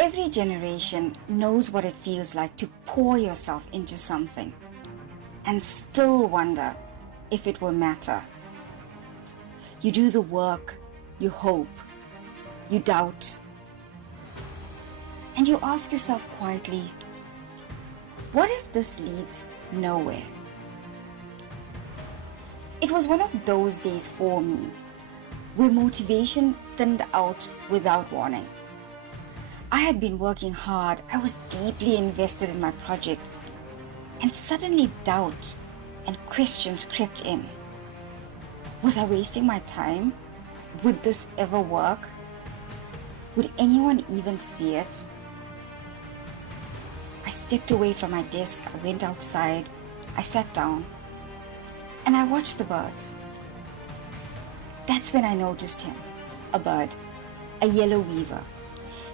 Every generation knows what it feels like to pour yourself into something and still wonder if it will matter. You do the work, you hope, you doubt, and you ask yourself quietly, what if this leads nowhere? It was one of those days for me where motivation thinned out without warning. I had been working hard, I was deeply invested in my project, and suddenly doubt and questions crept in. Was I wasting my time? Would this ever work? Would anyone even see it? I stepped away from my desk, I went outside, I sat down, and I watched the birds. That's when I noticed him, a bird, a yellow weaver.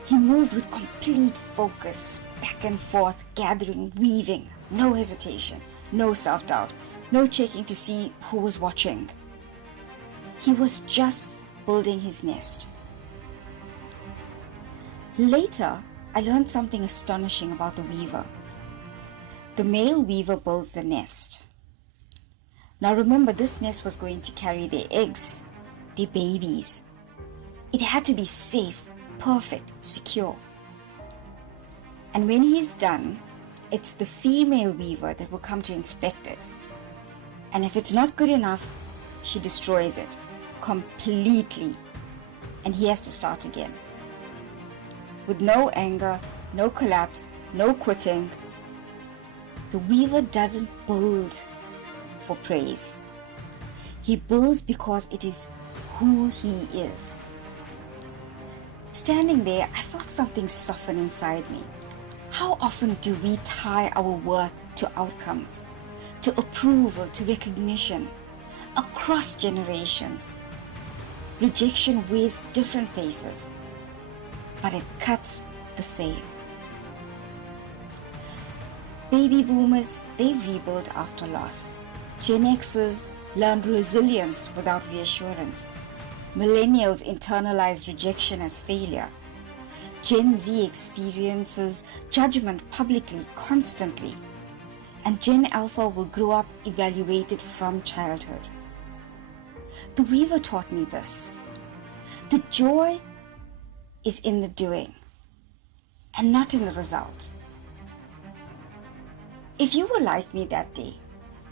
He moved with complete focus, back and forth, gathering, weaving, no hesitation, no self-doubt, no checking to see who was watching. He was just building his nest. Later, I learned something astonishing about the weaver. The male weaver builds the nest. Now remember, this nest was going to carry their eggs, their babies. It had to be safe, perfect, secure. And when he's done, it's the female weaver that will come to inspect it. And if it's not good enough, she destroys it completely, and he has to start again. With no anger, no collapse, no quitting, the weaver doesn't build for praise. He builds because it is who he is. Standing there, I felt something soften inside me. How often do we tie our worth to outcomes, to approval, to recognition, across generations? Rejection wears different faces, but it cuts the same. Baby boomers, they rebuild after loss. Gen Xers learned resilience without reassurance. Millennials internalize rejection as failure. Gen Z experiences judgment publicly, constantly. And Gen Alpha will grow up evaluated from childhood. The weaver taught me this. The joy is in the doing and not in the result. If you were like me that day,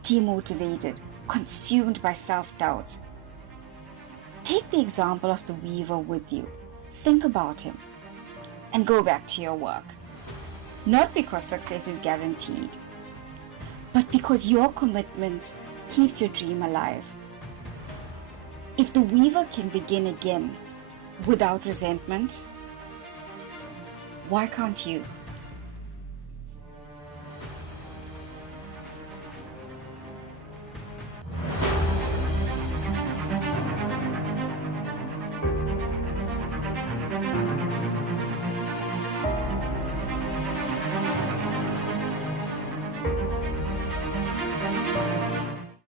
demotivated, consumed by self-doubt, take the example of the weaver with you. Think about him and go back to your work. Not because success is guaranteed, but because your commitment keeps your dream alive. If the weaver can begin again without resentment, why can't you?